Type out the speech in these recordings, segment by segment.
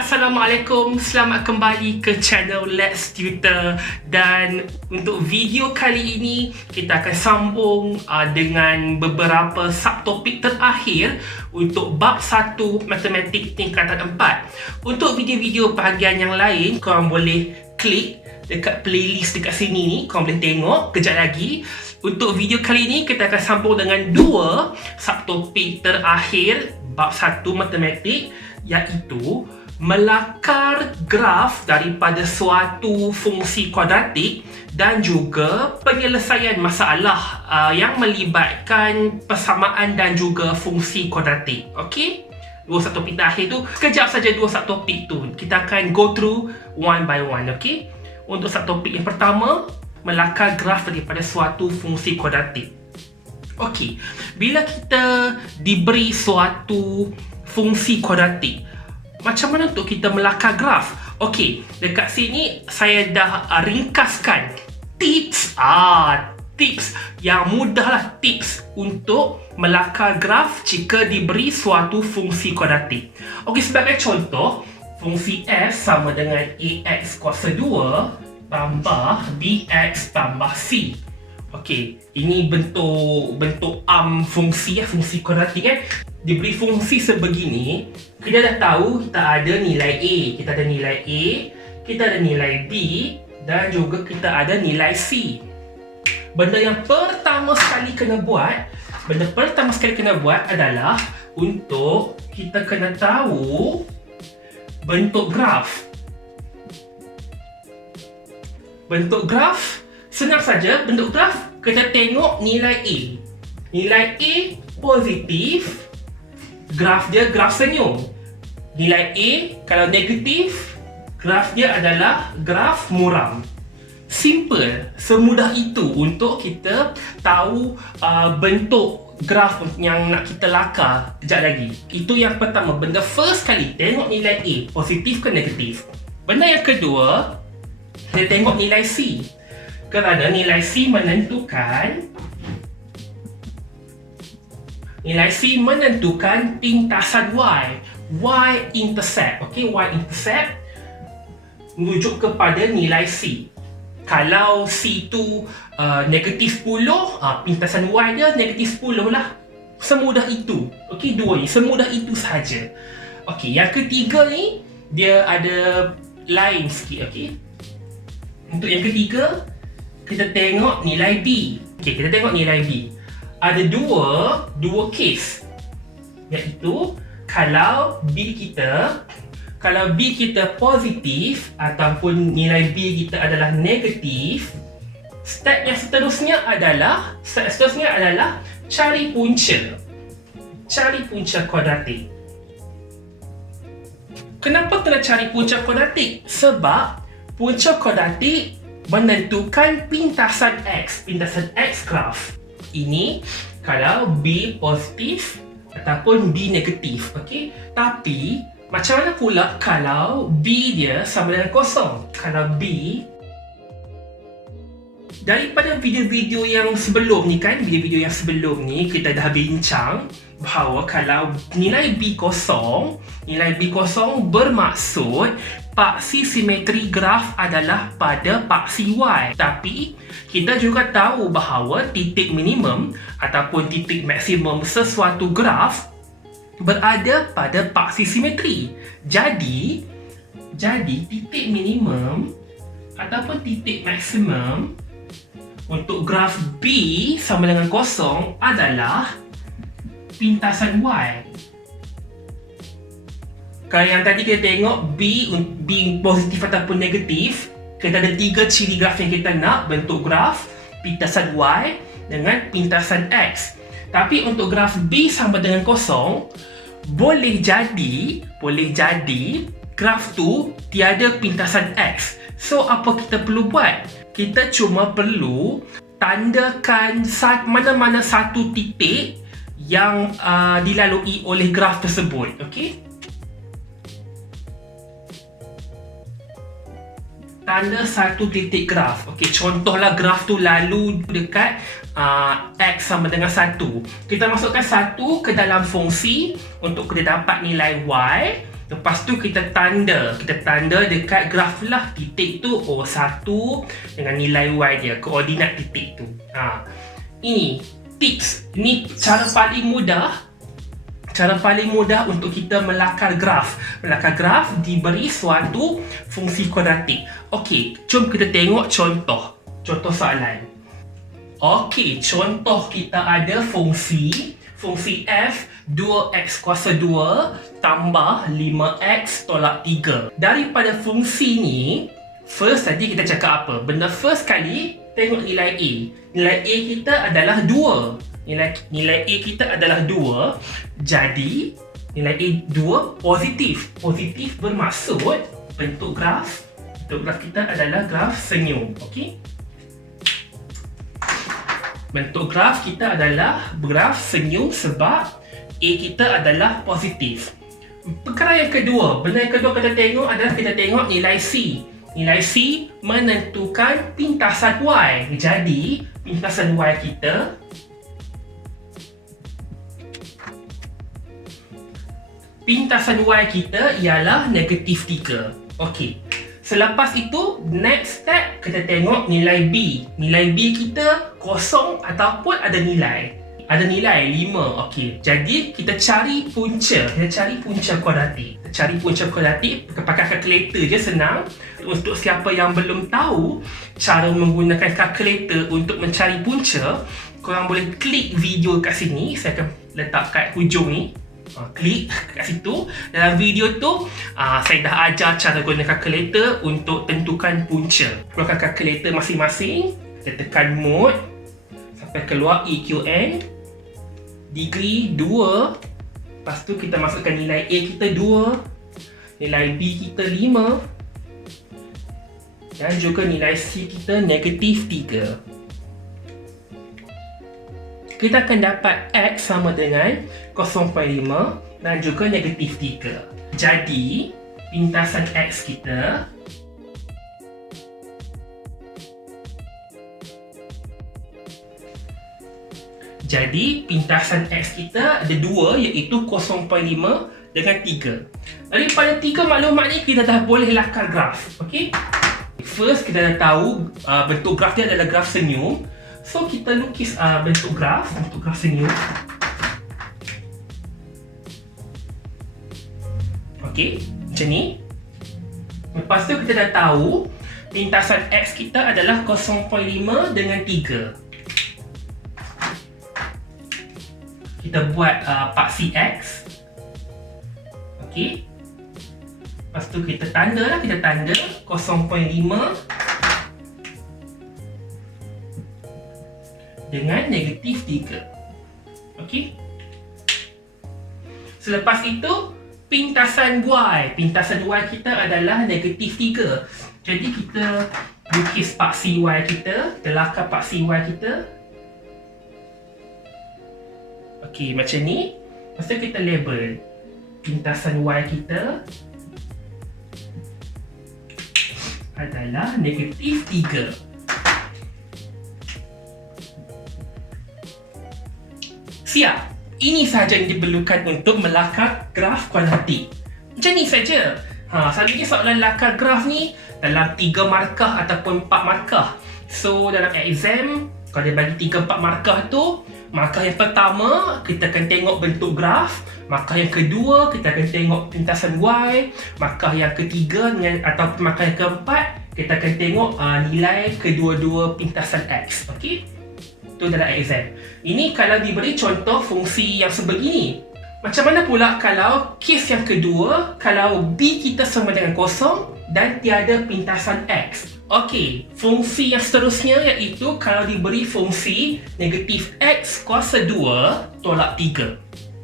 Assalamualaikum, selamat kembali ke channel Let's Tutor. Dan untuk video kali ini kita akan sambung dengan beberapa subtopik terakhir untuk bab 1 matematik tingkatan 4. Untuk video-video bahagian yang lain, korang boleh klik dekat playlist dekat sini ni, korang boleh tengok kejap lagi. Untuk video kali ini kita akan sambung dengan 2 subtopik terakhir bab 1 matematik, iaitu melakar graf daripada suatu fungsi kuadratik dan juga penyelesaian masalah yang melibatkan persamaan dan juga fungsi kuadratik. Okey? 2 subtopik terakhir tu, sekejap saja 2 subtopik tu. Kita akan go through one by one, okey? Untuk subtopik yang pertama, melakar graf daripada suatu fungsi kuadratik. Okey, bila kita diberi suatu fungsi kuadratik, macam mana untuk kita melakar graf? Okey, dekat sini saya dah ringkaskan tips yang mudahlah, tips untuk melakar graf jika diberi suatu fungsi kuadratik. Okey, sebagai contoh, fungsi f sama dengan ax kuasa 2 tambah bx tambah c. Okey, ini bentuk fungsi kuadratik kan. Diberi fungsi sebegini, kita dah tahu kita ada nilai A, kita ada nilai A, kita ada nilai B dan juga kita ada nilai C. Benda pertama sekali kena buat adalah untuk kita kena tahu bentuk graf. Bentuk graf senang saja. Bentuk graf, kita tengok nilai A. Nilai A positif, graf dia graf senyum. Nilai A kalau negatif, graf dia adalah graf muram. Simple, semudah itu untuk kita tahu bentuk graf yang nak kita lakar kejap lagi. Itu yang pertama. Benda first kali, tengok nilai A, positif ke negatif. Benda yang kedua, kita tengok nilai C. Kerana nilai C menentukan pintasan y-intercept. Okey, y-intercept merujuk kepada nilai C. Kalau C tu negatif 10, pintasan y dia negatif 10 lah. Semudah itu. Okey, dua ni semudah itu saja. Okey, yang ketiga ni dia ada lain sikit. Okey, untuk yang ketiga, kita tengok nilai B. Okey, kita tengok nilai B. Ada dua case, iaitu kalau B kita positif ataupun nilai B kita adalah negatif, step seterusnya adalah cari punca kuadratik. Kenapa kena cari punca kuadratik? Sebab punca kuadratik menentukan pintasan X graf. Ini kalau B positif ataupun B negatif. Okey, tapi macam mana pula kalau B dia sama dengan kosong? Kalau B, daripada video-video yang sebelum ni kan, kita dah bincang bahawa kalau nilai B kosong bermaksud paksi simetri graf adalah pada paksi Y. Tapi kita juga tahu bahawa titik minimum ataupun titik maksimum sesuatu graf berada pada paksi simetri. Jadi titik minimum ataupun titik maksimum untuk graf B sama dengan kosong adalah pintasan Y. Kalau yang tadi kita tengok B positif ataupun negatif, kita ada 3 ciri graf yang kita nak. Bentuk graf, pintasan Y dengan pintasan X. Tapi untuk graf B sama dengan kosong, boleh jadi graf tu tiada pintasan X. So apa kita perlu buat? Kita cuma perlu tandakan mana-mana satu titik yang dilalui oleh graf tersebut. Okey? Tanda satu titik graf. Okey, contohlah graf tu lalu dekat X sama dengan 1. Kita masukkan 1 ke dalam fungsi untuk kita dapat nilai Y. Lepas tu kita tanda dekat graf lah titik tu O1 dengan nilai Y dia, koordinat titik tu. Ini tips, ini cara paling mudah untuk kita melakar graf. Melakar graf diberi suatu fungsi kuadratik. Okey, jom kita tengok contoh soalan. Okey, contoh kita ada fungsi f 2x kuasa 2 tambah 5x tolak 3. Daripada fungsi ni, first tadi kita cakap apa? Benda first kali, tengok nilai A. Nilai A kita adalah 2. Nilai A kita adalah 2. Jadi, nilai A 2 positif. Positif bermaksud bentuk graf kita adalah graf senyum. Okey? Bentuk graf kita adalah graf senyum sebab A kita adalah positif. Perkara yang kedua, benda yang kedua kita tengok adalah kita tengok nilai C. Nilai C menentukan pintasan Y. Jadi, pintasan Y kita ialah negatif 3. Okey. Selepas itu, next step kita tengok nilai B. Nilai B kita kosong ataupun ada nilai. Ada nilai 5. Okey. Jadi kita cari punca. Kuadratik. Pakai kalkulator je, senang. Untuk siapa yang belum tahu cara menggunakan kalkulator untuk mencari punca, korang boleh klik video kat sini. Saya akan letak kat hujung ni. Klik kat situ. Dalam video tu saya dah ajar cara guna kalkulator untuk tentukan punca. Keluarkan kalkulator masing-masing. Kita tekan mode sampai keluar EQN, degree 2. Lepas tu kita masukkan nilai A kita 2, nilai B kita 5 dan juga nilai C kita negatif 3. Kita akan dapat X sama dengan 0.5 dan juga negatif 3. Jadi, pintasan X kita ada 2, iaitu 0.5 dengan 3. Daripada 3 maklumat ni, kita dah boleh lakar graf. Okey? First, kita dah tahu bentuk graf dia adalah graf senyum. So, kita lukis bentuk graf senyum. Okey, macam ni. Lepas tu kita dah tahu pintasan X kita adalah 0.5 dengan 3. Kita buat paksi X. Okey. Lepas tu kita tanda 0.5 dengan negatif 3. Okey. Selepas itu, pintasan Y kita adalah negatif 3. Jadi kita lukis paksi Y kita, lakar paksi Y kita. Okey, macam ni. Lepas tu kita label pintasan Y kita adalah negatif 3. Siap. Ini sahaja yang diperlukan untuk melakar graf kuadratik. Macam ni saja. Selalunya soalan lakar graf ni dalam 3 markah ataupun 4 markah. So, dalam exam, kalau dia bagi 3-4 markah tu, markah yang pertama, kita akan tengok bentuk graf. Markah yang kedua, kita akan tengok pintasan Y. Markah yang ketiga ataupun markah yang keempat, kita akan tengok nilai kedua-dua pintasan X. Okey? Itu dalam exam. Ini kalau diberi contoh fungsi yang sebegini. Macam mana pula kalau kes yang kedua, kalau B kita sama dengan kosong dan tiada pintasan X? Okey, fungsi yang seterusnya iaitu kalau diberi fungsi negatif X kuasa 2 tolak 3.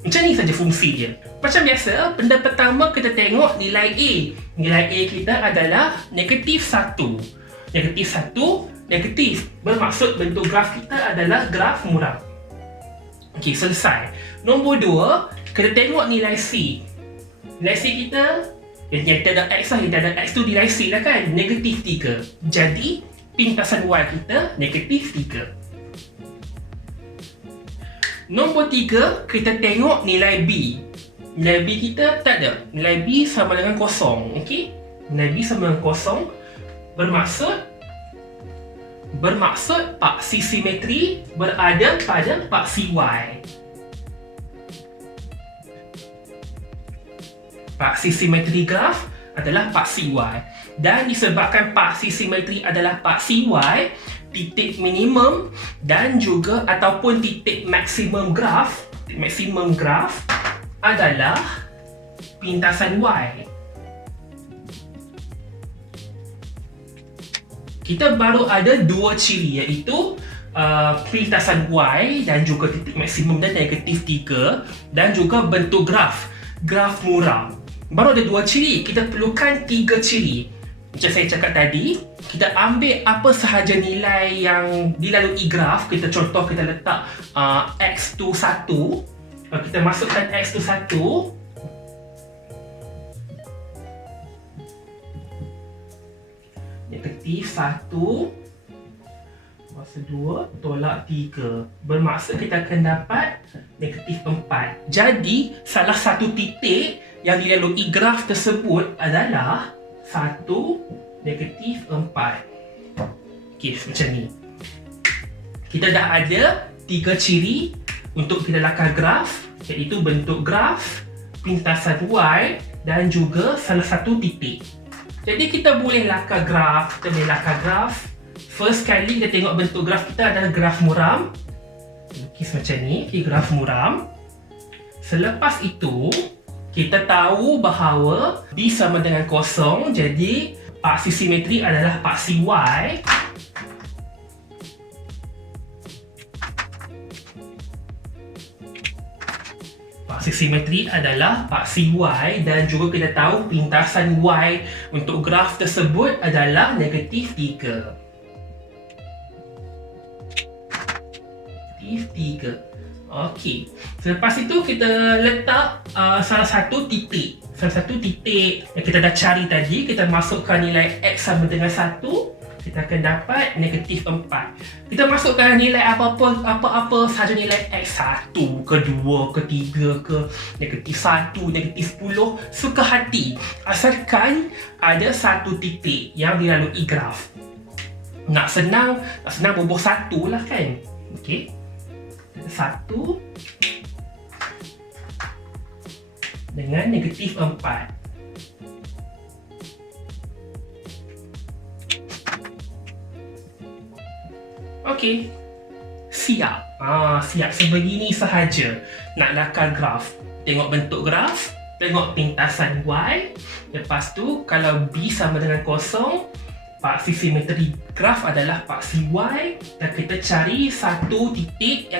Macam ni saja fungsi dia. Macam biasa, benda pertama kita tengok nilai A. Nilai A kita adalah negatif 1. Negatif 1, negatif. Bermaksud bentuk graf kita adalah graf muram. Okey, selesai. Nombor 2, kita tengok nilai C. Nilai C kita, yang tiada X lah, yang tiada X tu nilai C lah kan, negatif 3. Jadi, pintasan Y kita negatif 3. Nombor 3, kita tengok nilai B. Nilai B kita tak ada. Nilai B sama dengan kosong. Okey? Nilai B sama dengan kosong. Bermaksud paksi simetri berada pada paksi Y. Paksi simetri graf adalah paksi Y. Dan disebabkan paksi simetri adalah paksi Y, titik minimum dan juga ataupun titik maksimum graf adalah pintasan Y. Kita baru ada dua ciri, iaitu pintasan Y dan juga titik maksimum dan negatif 3, dan juga bentuk graf muram. Baru ada dua ciri, kita perlukan 3 ciri. Macam saya cakap tadi, kita ambil apa sahaja nilai yang dilalui graf. Kita contoh, kita letak X tu 1. Kita masukkan X tu 1. Negatif 1 kuasa 2 tolak 3. Bermaksud kita akan dapat negatif 4. Jadi, salah satu titik yang dilalui graf tersebut adalah 1, negatif 4. Okey, macam ni. Kita dah ada 3 ciri untuk kita lakar graf, iaitu bentuk graf, pintasan Y dan juga salah satu titik. Jadi kita boleh lakar graf, First kali kita tengok bentuk graf kita adalah graf muram. Lukis macam ni, graf muram. Selepas itu, kita tahu bahawa B sama dengan kosong, jadi paksi simetri adalah paksi Y. Paksi simetri adalah paksi Y, dan juga kita tahu pintasan Y untuk graf tersebut adalah negatif 3. Negatif 3. Okey. Selepas itu kita letak salah satu titik yang kita dah cari tadi. Kita masukkan nilai X sama dengan 1. Kita akan dapat negatif 4. Kita masukkan nilai apa-apa sahaja, nilai X 1 ke 2 ke 3 ke negatif 1, negatif 10, suka hati. Asalkan ada satu titik yang dilalui graf. Nak senang bubuh 1 lah kan. Okey. 1 dengan negatif 4. Okey, siap. Siap sebegini sahaja nak lakar graf. Tengok bentuk graf, tengok pintasan Y. Lepas tu, kalau B sama dengan kosong, paksi simetri graf adalah paksi Y, dan kita cari satu titik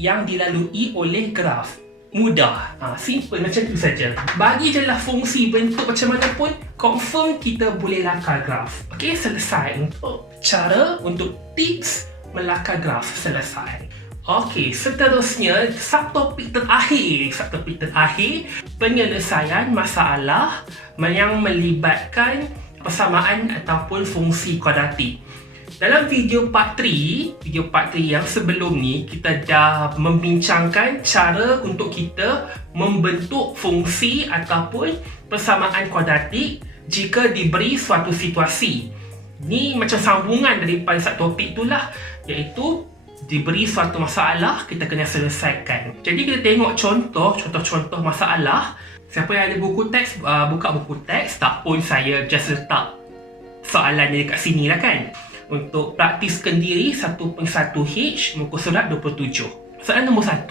yang dilalui oleh graf. Mudah, simple macam tu saja. Bagi je lah fungsi bentuk macam mana pun, confirm kita boleh lakar graf. Okey, selesai untuk cara untuk tips melakar graf, selesai. Okey, seterusnya subtopik terakhir, penyelesaian masalah yang melibatkan persamaan ataupun fungsi kuadratik. Dalam video part 3 yang sebelum ni, kita dah membincangkan cara untuk kita membentuk fungsi ataupun persamaan kuadratik jika diberi suatu situasi. Ni macam sambungan daripada subtopik itulah, iaitu diberi suatu masalah, kita kena selesaikan. Jadi kita tengok contoh masalah. Siapa yang ada buku teks, buka buku teks. Tak pun saya just letak soalan dekat sini lah kan. Untuk praktiskan diri 1.1H muka surat 27. Soalan nombor 1.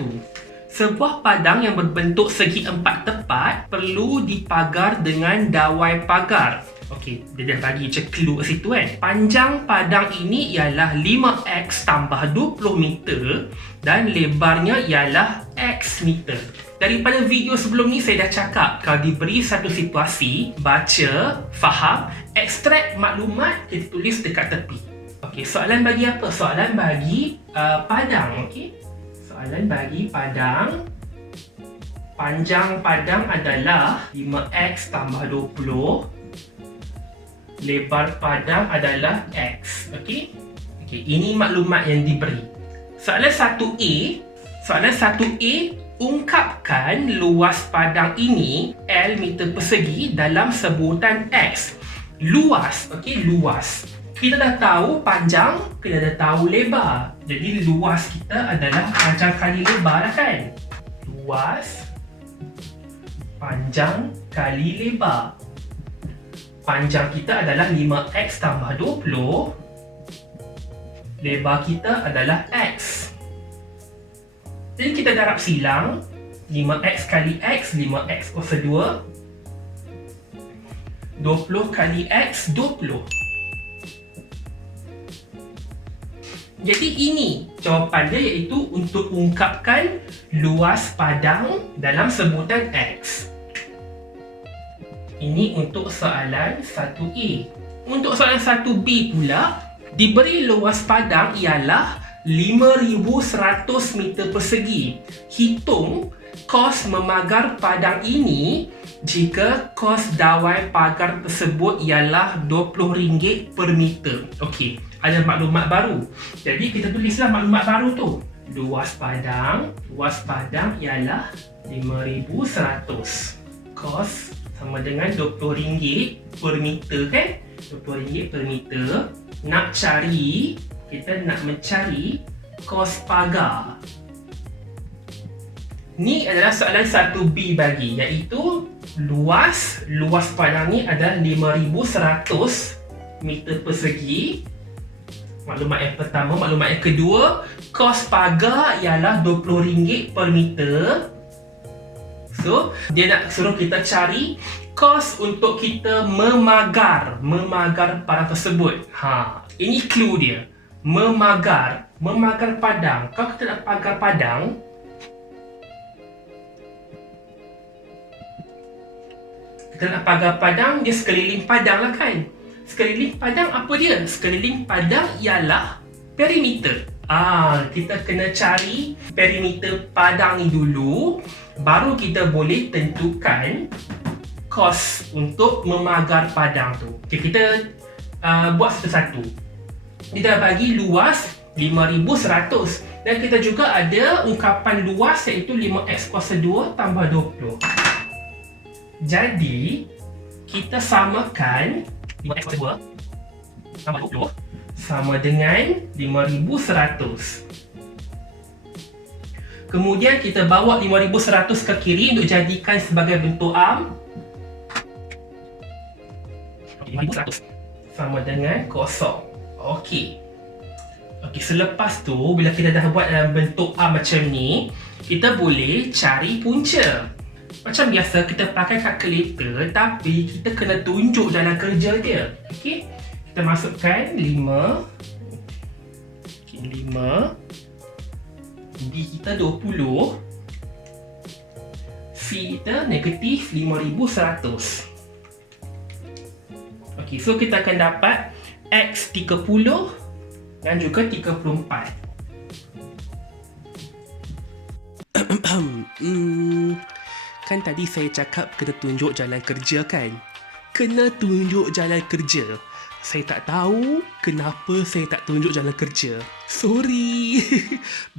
Sebuah padang yang berbentuk segi 4 tepat perlu dipagar dengan dawai pagar. Okey, dia dah bagi je clue kat situ kan. Panjang padang ini ialah 5x tambah 20 meter dan lebarnya ialah x meter. Daripada video sebelum ni saya dah cakap, kalau diberi satu situasi, baca, faham, ekstrak maklumat, kita tulis dekat tepi. Okey, soalan bagi apa? Soalan bagi padang. Okey, soalan bagi padang. Panjang padang adalah 5x tambah 20. Lebar padang adalah x. Okey, ini maklumat yang diberi. Soalan 1A Ungkapkan luas padang ini L meter persegi dalam sebutan X. Luas, okey, luas. Kita dah tahu panjang, kita dah tahu lebar. Jadi luas kita adalah panjang kali lebar lah kan? Luas panjang kali lebar. Panjang kita adalah 5x tambah 20. Lebar kita adalah x. Jadi kita darab silang 5x kali x, 5x kuasa 2. 20 kali x, 20. Jadi ini jawapan dia, iaitu untuk ungkapkan luas padang dalam sebutan x. Ini untuk soalan 1A. Untuk soalan 1B pula, diberi luas padang ialah 5,100 meter persegi. Hitung kos memagar padang ini jika kos dawai pagar tersebut ialah RM20 per meter. Okey, ada maklumat baru. Jadi kita tulislah maklumat baru tu. Luas padang ialah 5,100. Kos sama dengan RM20 per meter kan? RM20 per meter. Kita nak mencari kos pagar. Ni adalah soalan 1B bagi, iaitu luas padang ni adalah 5,100 meter persegi. Maklumat yang pertama. Maklumat yang kedua, kos pagar ialah RM20 per meter. So, dia nak suruh kita cari kos untuk kita memagar padang tersebut. Ini clue dia. Memagar padang. Kalau kita nak pagar padang, dia sekeliling padang lah kan. Sekeliling padang apa dia? Sekeliling padang ialah perimeter. Kita kena cari perimeter padang ni dulu, baru kita boleh tentukan kos untuk memagar padang tu. Okay, kita buat satu-satu. Kita bagi luas 5,100 dan kita juga ada ungkapan luas, iaitu 5x kuasa 2 tambah 20. Jadi kita samakan 5x kuasa 2 tambah 20 sama dengan 5,100. Kemudian kita bawa 5,100 ke kiri untuk jadikan sebagai bentuk arm. 5,100 sama dengan kosong. Okey, selepas tu bila kita dah buat dalam bentuk arm macam ni, kita boleh cari punca. Macam biasa kita pakai kalkulator, tapi kita kena tunjuk jalan kerja dia. Okey, kita masukkan 5. B kita 20. C kita negatif 5,100. Okey, so kita akan dapat X 30 dan juga 34. Kan tadi saya cakap kena tunjuk jalan kerja kan? Kena tunjuk jalan kerja. Saya tak tahu kenapa saya tak tunjuk jalan kerja. Sorry.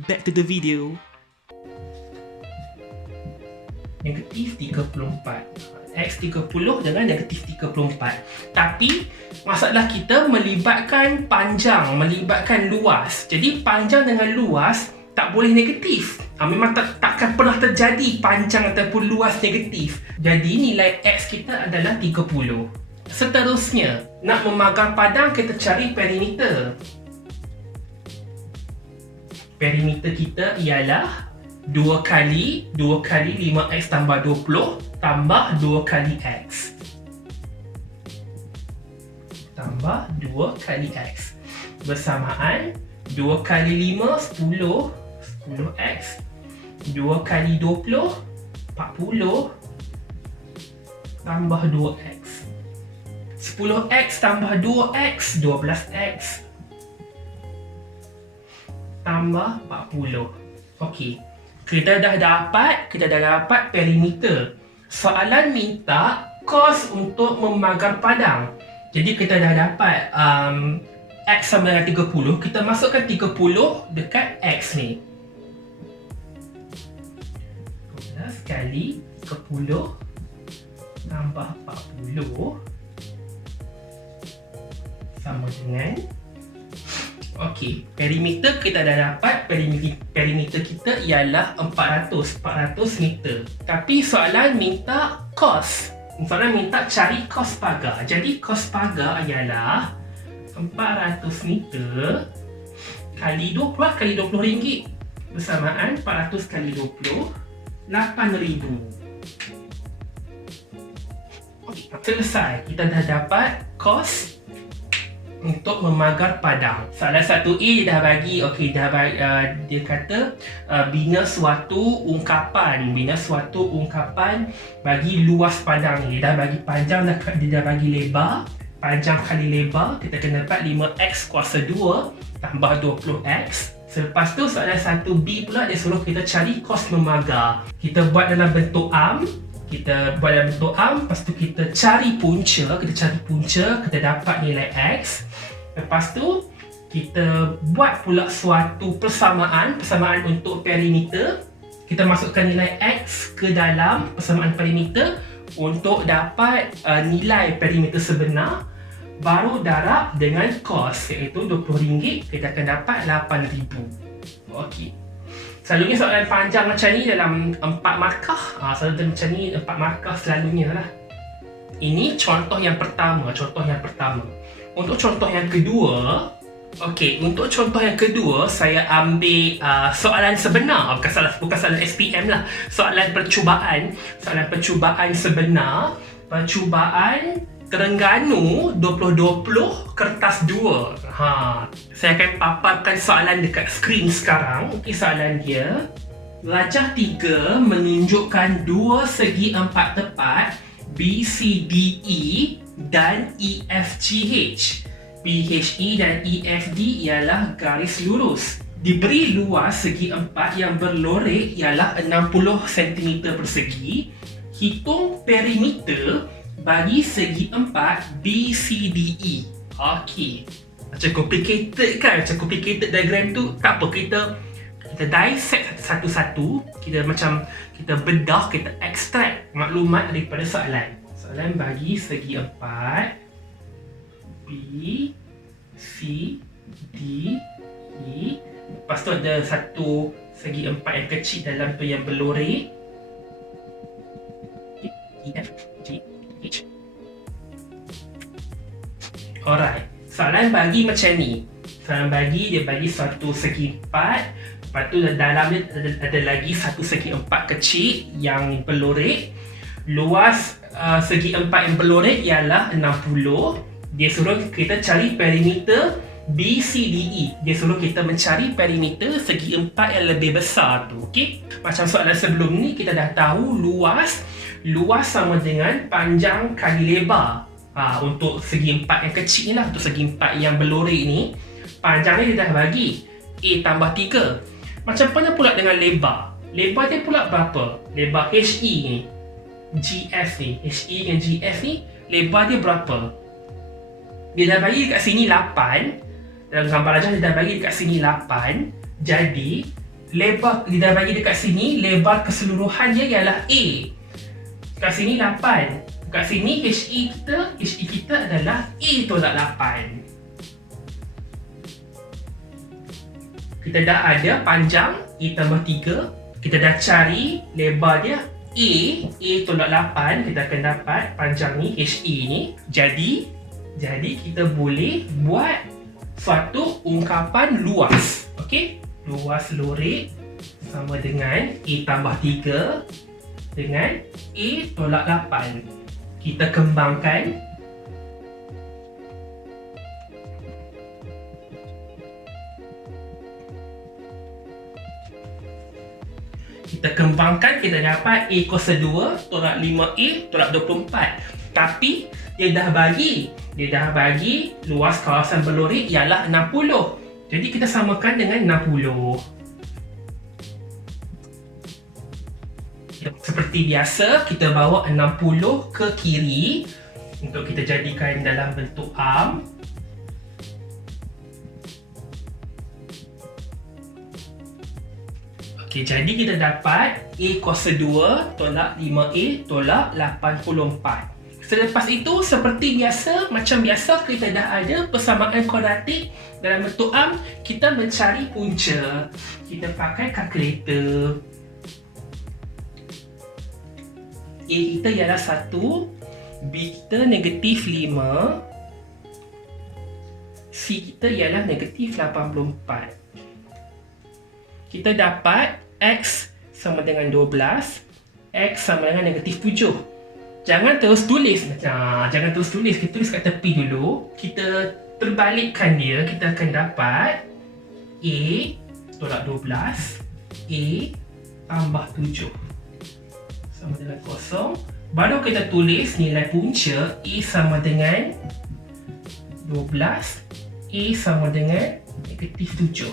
Back to the video. Negatif 34. X 30 dengan negatif 34. Tapi masalah kita melibatkan panjang, melibatkan luas. Jadi panjang dengan luas tak boleh negatif. Memang takkan pernah terjadi panjang ataupun luas negatif. Jadi nilai X kita adalah 30. Seterusnya, nak memagar padang kita cari perimeter. Perimeter kita ialah 2 kali 5x tambah 20 tambah 2 kali x. Tambah 2 kali x. Bersamaan 2 kali 5, 10. 10x. 2 kali 20, 40. Tambah 2x. 10x tambah 2x, 12x. Tambah 40. Okey. Kita dah dapat perimeter. Soalan minta kos untuk memagar padang. Jadi kita dah dapat X sama dengan 30. Kita masukkan 30 dekat X ni. 14 kali 10 tambah 40 sama dengan, okey, perimeter kita dah dapat. Perimeter kita ialah 400 meter. Tapi soalan minta kos. Soalan minta cari kos pagar. Jadi kos pagar ialah 400 meter kali 20 kali RM20 bersamaan 400 kali 20 8,000. Okey, selesai. Kita dah dapat kos untuk memagar padang. Soalan 1A dia dah bagi, okey, dia kata bina suatu ungkapan bagi luas padang ni. Dia dah bagi panjang, dia dah bagi lebar. Panjang kali lebar, kita kena dapat 5x kuasa 2 tambah 20x. Selepas tu soalan 1B pula dia suruh kita cari kos memagar. Kita buat dalam bentuk arm. Lepas tu kita cari punca. Kita dapat nilai x. Lepas tu kita buat pula suatu persamaan untuk perimeter. Kita masukkan nilai x ke dalam persamaan perimeter untuk dapat nilai perimeter sebenar. Baru darab dengan kos, iaitu RM20, kita akan dapat RM8,000. Okey. Selalunya soalan panjang macam ni dalam 4 markah. Selalu macam ni 4 markah selalunya lah. Ini contoh yang pertama. Untuk contoh yang kedua, saya ambil soalan sebenar, bukan soalan SPM lah. Soalan percubaan sebenar. Percubaan Terengganu 2020 kertas 2. Saya akan paparkan soalan dekat skrin sekarang. Okey, soalan dia, rajah 3 menunjukkan dua segi empat tepat BCDE dan EFGH. BHE dan EFD ialah garis lurus. Diberi luas segi empat yang berlorek ialah 60 cm persegi. Hitung perimeter bagi segi empat BCDE. Okey. Macam complicated diagram tu. Tak apa, kita dissect satu-satu. Kita bedah, kita extract maklumat daripada soalan. Soalan bagi segi empat B, C, D, E. Lepas tu ada satu segi empat yang kecil dalam tu yang berlorek. E, F, G, H. Alright. Soalan bagi macam ni. Dia bagi satu segi empat. Lepas tu dalam dia ada lagi satu segi empat kecil yang berlorek. Luas segi empat yang berlorek ialah 60. Dia suruh kita cari perimeter BCDE. Dia suruh kita mencari perimeter segi empat yang lebih besar tu. Okey? Macam soalan sebelum ni, kita dah tahu luas sama dengan panjang kali lebar. Untuk segi empat yang kecil ni lah, untuk segi empat yang berlorek ni, panjangnya dia dah bagi A tambah 3. Macam mana pula dengan lebar? Lebar dia pula berapa? Lebar HE ni, GF ni, HE dengan GF ni, lebar dia berapa? Dia dah bagi dekat sini 8. Dalam gambar rajah dia dah bagi dekat sini 8. Jadi lebar dia dah bagi dekat sini, lebar keseluruhan dia ialah A. Dekat sini 8. Dekat sini HE kita adalah A tolak 8. Kita dah ada panjang A tambah 3. Kita dah cari lebar dia A tolak 8. Kita akan dapat panjang ni HE ni. Jadi kita boleh buat suatu ungkapan luas. Okey? Luas lorek sama dengan A tambah 3 dengan A tolak 8. Kita kembangkan. Kita dapat A kuasa 2 tolak 5A tolak 24. Tapi dia dah bagi luas kawasan berlorek ialah 60. Jadi kita samakan dengan 60. Seperti biasa, kita bawa 60 ke kiri untuk kita jadikan dalam bentuk arm. Okey, jadi kita dapat A kuasa 2 tolak 5A tolak 84. Selepas itu, seperti biasa, macam biasa kita dah ada persamaan kuadratik dalam bentuk am, kita mencari punca. Kita pakai kalkulator. A kita ialah 1, B kita negatif 5, C kita ialah negatif 84. Kita dapat X sama dengan 12, X sama dengan negatif 7. Jangan terus tulis. Jangan terus tulis. Kita tulis kat tepi dulu. Kita terbalikkan dia. Kita akan dapat A tolak 12, A tambah 7 sama dengan kosong. Baru kita tulis nilai punca. A sama dengan 12, A sama dengan negatif 7.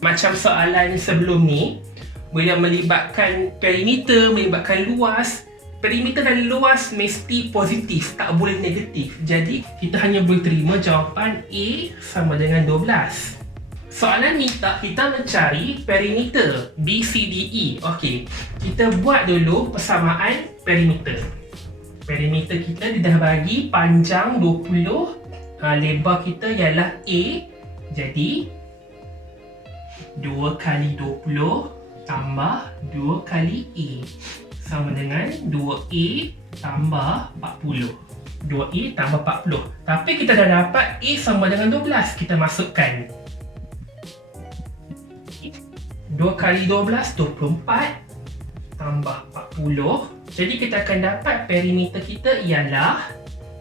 Macam soalan sebelum ni, bila melibatkan perimeter, melibatkan luas, perimeter dan luas mesti positif, tak boleh negatif. Jadi, kita hanya boleh terima jawapan A sama dengan 12. Soalan minta kita mencari perimeter B, C, D, E. Okey, kita buat dulu persamaan perimeter. Perimeter kita dia dah bagi panjang 20, lebar kita ialah A. Jadi, 2 kali 20 tambah 2 kali A sama dengan 2A tambah 40. 2A tambah 40. Tapi kita dah dapat A sama dengan 12. Kita masukkan 2 kali 12, 24 tambah 40. Jadi kita akan dapat perimeter kita ialah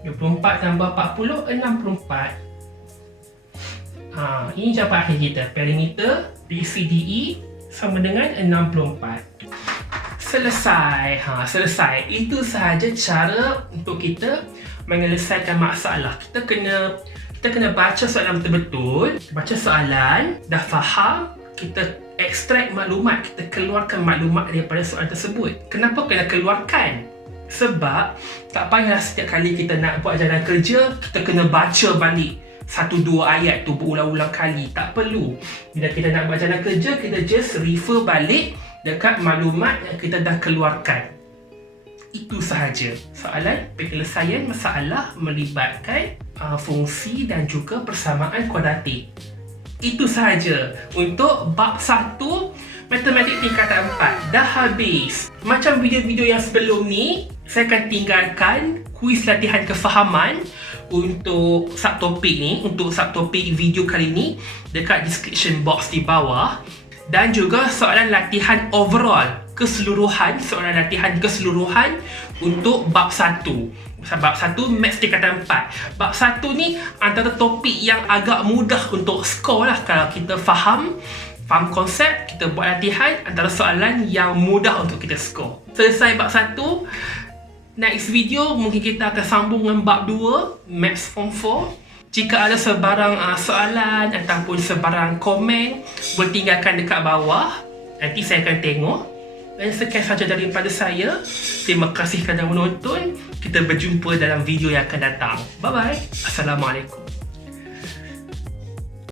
24 tambah 40, 64. Ini jawapan akhir kita. Perimeter BCDE sama dengan 64. Selesai. Selesai. Itu sahaja cara untuk kita menyelesaikan masalah. Kita kena baca soalan betul-betul. Baca soalan, dah faham, kita ekstrak maklumat, kita keluarkan maklumat daripada soalan tersebut. Kenapa kena keluarkan? Sebab tak payahlah setiap kali kita nak buat jalan kerja, kita kena baca balik 1-2 ayat tu berulang-ulang kali. Tak perlu. Bila kita nak buat jalan kerja, kita just refer balik dekat maklumat yang kita dah keluarkan. Itu sahaja. Soalan penyelesaian masalah melibatkan fungsi dan juga persamaan kuadratik. Itu sahaja untuk bab 1 matematik tingkatan 4. Dah habis. Macam video-video yang sebelum ni, saya akan tinggalkan kuis latihan kefahaman untuk subtopik ni, untuk subtopik video kali ni dekat description box di bawah. Dan juga soalan latihan overall, keseluruhan, soalan latihan keseluruhan untuk bab 1. Bab 1 Maths tingkatan 4. Bab 1 ni antara topik yang agak mudah untuk skor lah. Kalau kita faham konsep, kita buat latihan, antara soalan yang mudah untuk kita skor. Selesai bab 1. Next video mungkin kita akan sambung dengan bab 2 Maths Form 4. Jika ada sebarang soalan ataupun sebarang komen, boleh tinggalkan dekat bawah. Nanti saya akan tengok. Dan sekian sahaja daripada saya. Terima kasih kerana menonton. Kita berjumpa dalam video yang akan datang. Bye-bye. Assalamualaikum.